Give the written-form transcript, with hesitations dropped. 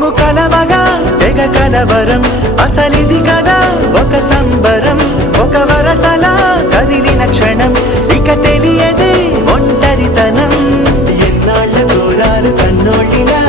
మేము కలవగా తెగ కలవరం అసలిది కదా ఒక సంబరం ఒక వరసలా కదిలిన క్షణం ఇక తెలియదే ఒంటరితనం ఎన్నాళ్ళ దూరాలు కన్నోళ్ళిలా